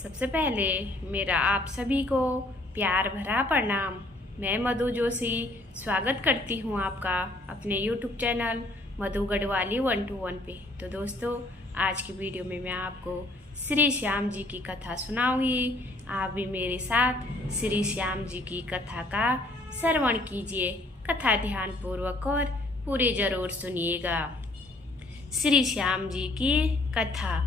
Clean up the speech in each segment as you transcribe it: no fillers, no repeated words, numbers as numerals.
सबसे पहले मेरा आप सभी को प्यार भरा प्रणाम। मैं मधु जोशी स्वागत करती हूँ आपका अपने YouTube चैनल मधु गढ़वाली 121 पे। तो दोस्तों, आज की वीडियो में मैं आपको श्री श्याम जी की कथा सुनाऊंगी। आप भी मेरे साथ श्री श्याम जी की कथा का श्रवण कीजिए। कथा ध्यानपूर्वक और पूरी जरूर सुनिएगा। श्री श्याम जी की कथा।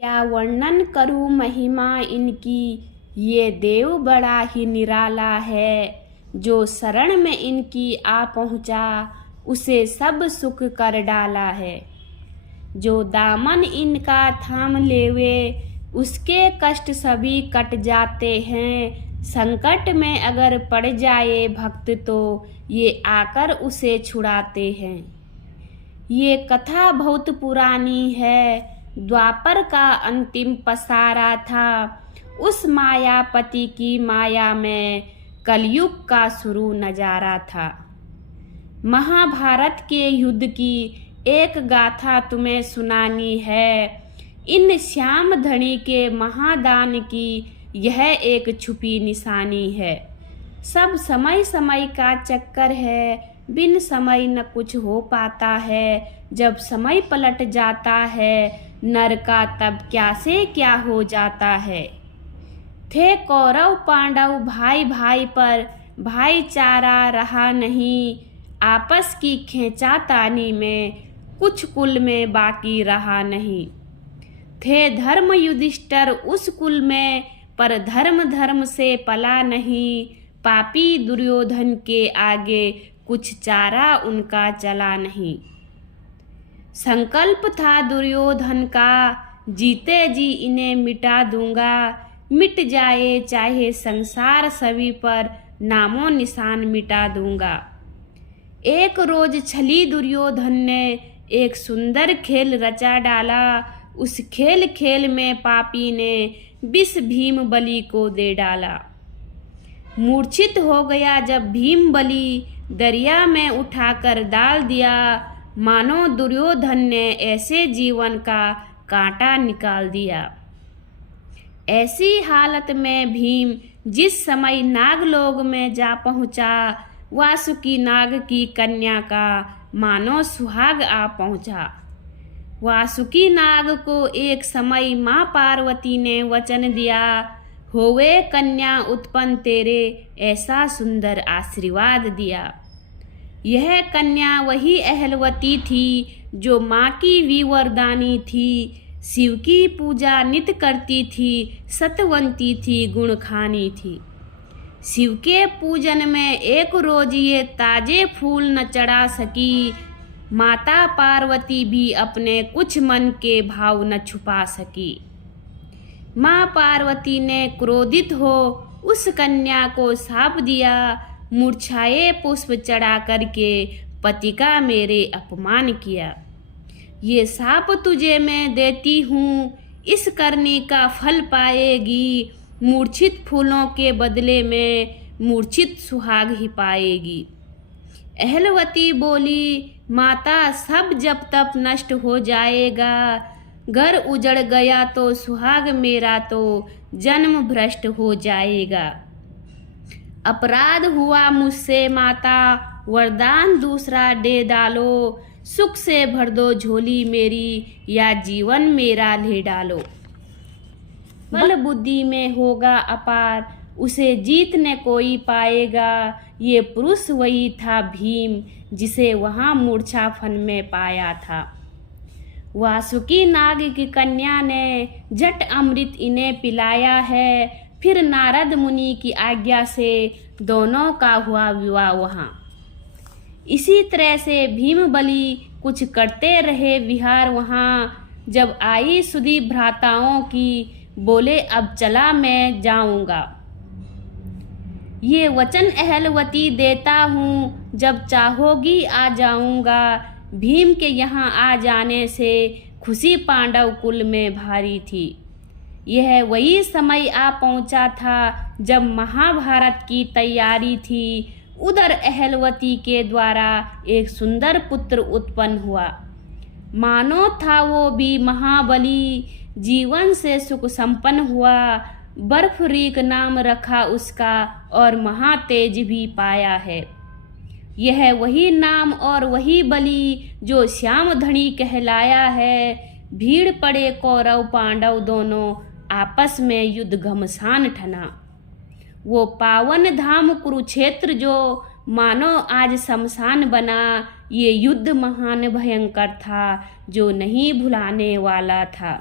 क्या वर्णन करूं महिमा इनकी, ये देव बड़ा ही निराला है। जो शरण में इनकी आ पहुँचा, उसे सब सुख कर डाला है। जो दामन इनका थाम लेवे, उसके कष्ट सभी कट जाते हैं। संकट में अगर पड़ जाए भक्त, तो ये आकर उसे छुड़ाते हैं। ये कथा बहुत पुरानी है, द्वापर का अंतिम पसारा था। उस मायापति की माया में कलयुग का शुरू नजारा था। महाभारत के युद्ध की एक गाथा तुम्हें सुनानी है। इन श्याम धनी के महादान की यह एक छुपी निशानी है। सब समय समय का चक्कर है, बिन समय न कुछ हो पाता है। जब समय पलट जाता है नर का, तब क्या से क्या हो जाता है। थे कौरव पांडव भाई भाई पर, भाईचारा रहा नहीं। आपस की खींचातानी में कुछ कुल में बाकी रहा नहीं। थे धर्म युधिष्ठिर उस कुल में, पर धर्म से पला नहीं। पापी दुर्योधन के आगे कुछ चारा उनका चला नहीं। संकल्प था दुर्योधन का, जीते जी इन्हें मिटा दूंगा। मिट जाए चाहे संसार सभी पर, नामो निशान मिटा दूंगा। एक रोज छली दुर्योधन ने एक सुंदर खेल रचा डाला। उस खेल में पापी ने विष भीम बलि को दे डाला। मूर्छित हो गया जब भीम बलि, दरिया में उठाकर डाल दिया। मानो दुर्योधन ने ऐसे जीवन का कांटा निकाल दिया। ऐसी हालत में भीम जिस समय नागलोक में जा पहुंचा, वासुकी नाग की कन्या का मानो सुहाग आ पहुंचा। वासुकी नाग को एक समय माँ पार्वती ने वचन दिया, होवे कन्या उत्पन्न तेरे, ऐसा सुंदर आशीर्वाद दिया। यह कन्या वही अहलवती थी जो माँ की विवरदानी थी। शिव की पूजा नित करती थी, सतवंती थी, गुण खानी थी। शिव के पूजन में एक रोज ये ताजे फूल न चढ़ा सकी। माता पार्वती भी अपने कुछ मन के भाव न छुपा सकी। माँ पार्वती ने क्रोधित हो उस कन्या को शाप दिया, मुरझाए पुष्प चढ़ा करके पति का मेरे अपमान किया। ये शाप तुझे मैं देती हूँ, इस करने का फल पाएगी। मूर्छित फूलों के बदले में मूर्छित सुहाग ही पाएगी। अहलवती बोली, माता सब जब तब नष्ट हो जाएगा। घर उजड़ गया तो सुहाग मेरा तो जन्म भ्रष्ट हो जाएगा। अपराध हुआ मुझसे माता, वरदान दूसरा दे डालो। सुख से भर दो झोली मेरी, या जीवन मेरा ले डालो। बल बुद्धि में होगा अपार, उसे जीतने कोई पाएगा। ये पुरुष वही था भीम, जिसे वहाँ मूर्छा फन में पाया था। वासुकी नाग की कन्या ने झट अमृत इन्हें पिलाया है। फिर नारद मुनि की आज्ञा से दोनों का हुआ विवाह वहाँ। इसी तरह से भीम बलि कुछ करते रहे विहार वहाँ। जब आई सुधी भ्राताओं की, बोले अब चला मैं जाऊंगा। ये वचन अहलवती देता हूँ, जब चाहोगी आ जाऊंगा। भीम के यहाँ आ जाने से खुशी पांडव कुल में भारी थी। यह वही समय आ पहुंचा था जब महाभारत की तैयारी थी। उधर अहलवती के द्वारा एक सुंदर पुत्र उत्पन्न हुआ। मानो था वो भी महाबली, जीवन से सुख संपन्न हुआ। बर्फरीक नाम रखा उसका और महातेज भी पाया है। यह वही नाम और वही बलि जो श्याम धनी कहलाया है। भीड़ पड़े कौरव पांडव दोनों, आपस में युद्ध घमसान ठना। वो पावन धाम कुरुक्षेत्र जो मानो आज शमशान बना। ये युद्ध महान भयंकर था जो नहीं भुलाने वाला था।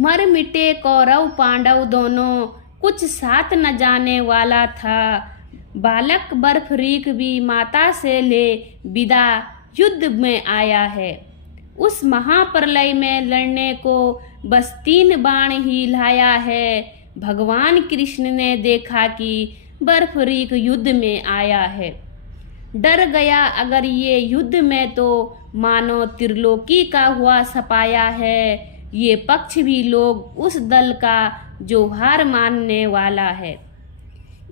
मर मिटे कौरव पांडव दोनों, कुछ साथ न जाने वाला था। बालक बर्फरीक भी माता से ले विदा युद्ध में आया है। उस महाप्रलय में लड़ने को बस 3 बाण ही लाया है। भगवान कृष्ण ने देखा कि बर्फरीक युद्ध में आया है। डर गया अगर ये युद्ध में तो मानो त्रिलोकी का हुआ सपाया है। ये पक्ष भी लोग उस दल का जो हार मानने वाला है।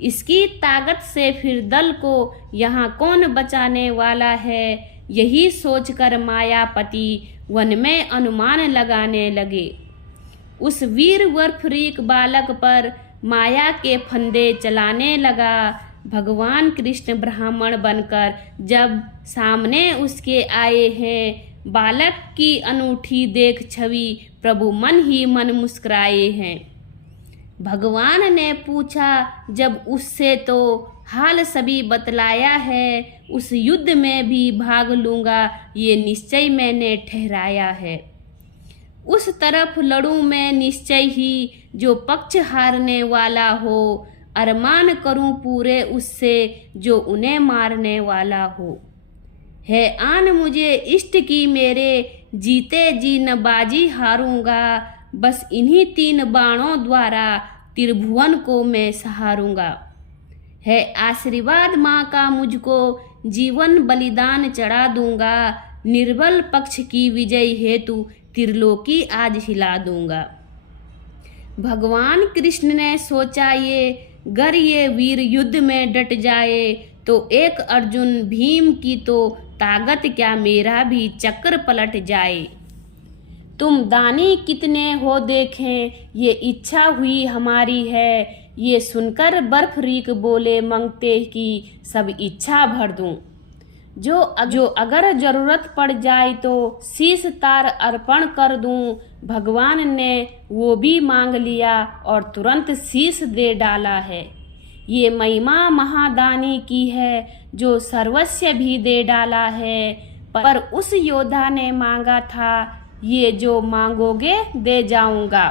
इसकी ताकत से फिर दल को यहाँ कौन बचाने वाला है। यही सोचकर मायापति वन में अनुमान लगाने लगे। उस वीर बर्फरीक बालक पर माया के फंदे चलाने लगा। भगवान कृष्ण ब्राह्मण बनकर जब सामने उसके आए हैं, बालक की अनूठी देख छवि प्रभु मन ही मन मुस्कुराए हैं। भगवान ने पूछा जब उससे तो हाल सभी बतलाया है। उस युद्ध में भी भाग लूंगा ये निश्चय मैंने ठहराया है। उस तरफ लड़ूं मैं निश्चय ही जो पक्ष हारने वाला हो। अरमान करूं पूरे उससे जो उन्हें मारने वाला हो। है आन मुझे इष्ट की मेरे, जीते जी न बाजी हारूंगा। बस इन्हीं 3 बाणों द्वारा त्रिभुवन को मैं सहारूंगा। है आशीर्वाद माँ का मुझको, जीवन बलिदान चढ़ा दूंगा। निर्बल पक्ष की विजय हेतु त्रिलोकी आज हिला दूंगा। भगवान कृष्ण ने सोचा ये वीर युद्ध में डट जाए तो एक अर्जुन भीम की तो ताकत क्या, मेरा भी चक्र पलट जाए। तुम दानी कितने हो देखें, ये इच्छा हुई हमारी है। ये सुनकर बर्फरीक बोले मांगते कि सब इच्छा भर दूं। जो अगर जरूरत पड़ जाए तो शीश तार अर्पण कर दूं। भगवान ने वो भी मांग लिया और तुरंत शीश दे डाला है। ये महिमा महादानी की है जो सर्वस्व भी दे डाला है। पर उस योद्धा ने मांगा था ये जो मांगोगे दे जाऊंगा।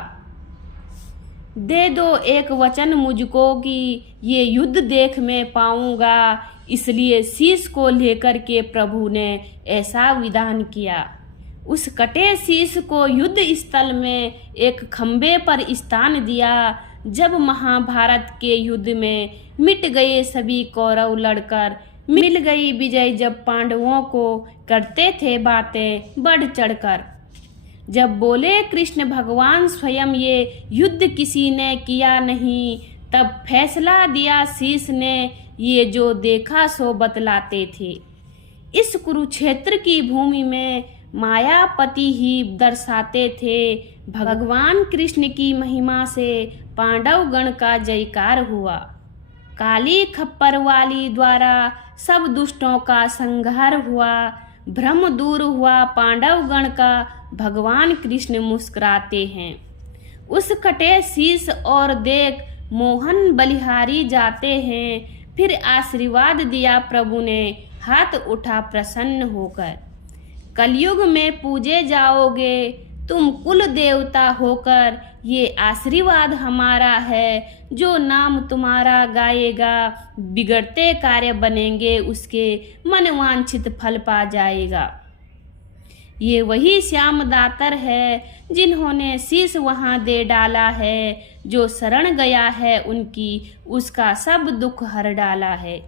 दे दो एक वचन मुझको कि ये युद्ध देख मैं पाऊंगा। इसलिए शीश को लेकर के प्रभु ने ऐसा विधान किया। उस कटे शीश को युद्ध स्थल में एक खंबे पर स्थान दिया। जब महाभारत के युद्ध में मिट गए सभी कौरव लड़कर, मिल गई विजय जब पांडवों को, करते थे बातें बढ़ चढ़कर। जब बोले कृष्ण भगवान स्वयं ये युद्ध किसी ने किया नहीं, तब फैसला दिया शीश ने ये जो देखा सो बतलाते थे। इस कुरुक्षेत्र की भूमि में मायापति ही दर्शाते थे। भगवान कृष्ण की महिमा से पांडव गण का जयकार हुआ। काली खप्पर वाली द्वारा सब दुष्टों का संहार हुआ। भ्रम दूर हुआ पांडव गण का, भगवान कृष्ण मुस्कुराते हैं। उस कटे शीश और देख मोहन बलिहारी जाते हैं। फिर आशीर्वाद दिया प्रभु ने, हाथ उठा प्रसन्न होकर। कलयुग में पूजे जाओगे तुम कुल देवता होकर। ये आशीर्वाद हमारा है जो नाम तुम्हारा गाएगा। बिगड़ते कार्य बनेंगे उसके, मन वांछित फल पा जाएगा। ये वही श्याम दातर है जिन्होंने शीश वहाँ दे डाला है। जो शरण गया है उनकी, उसका सब दुख हर डाला है।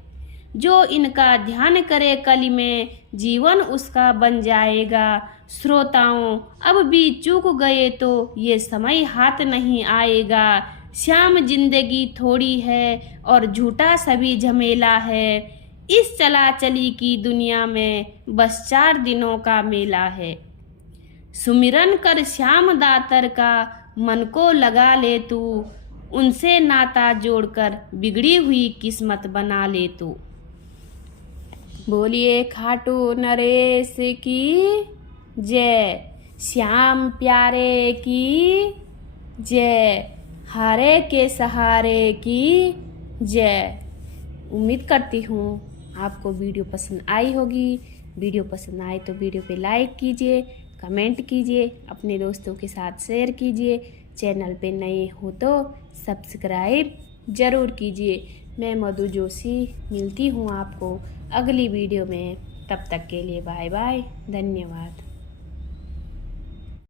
जो इनका ध्यान करे कली में, जीवन उसका बन जाएगा। श्रोताओं अब भी चूक गए तो ये समय हाथ नहीं आएगा। श्याम जिंदगी थोड़ी है और झूठा सभी झमेला है। इस चला चली की दुनिया में बस 4 दिनों का मेला है। सुमिरन कर श्याम दातर का मन को लगा ले तू, उनसे नाता जोड़कर बिगड़ी हुई किस्मत बना ले तू। बोलिए खाटू नरेश की जय, श्याम प्यारे की जय, हारे के सहारे की जय। उम्मीद करती हूँ आपको वीडियो पसंद आई होगी। वीडियो पसंद आए तो वीडियो पे लाइक कीजिए, कमेंट कीजिए, अपने दोस्तों के साथ शेयर कीजिए। चैनल पे नए हो तो सब्सक्राइब ज़रूर कीजिए। मैं मधु जोशी मिलती हूँ आपको अगली वीडियो में। तब तक के लिए बाय बाय, धन्यवाद।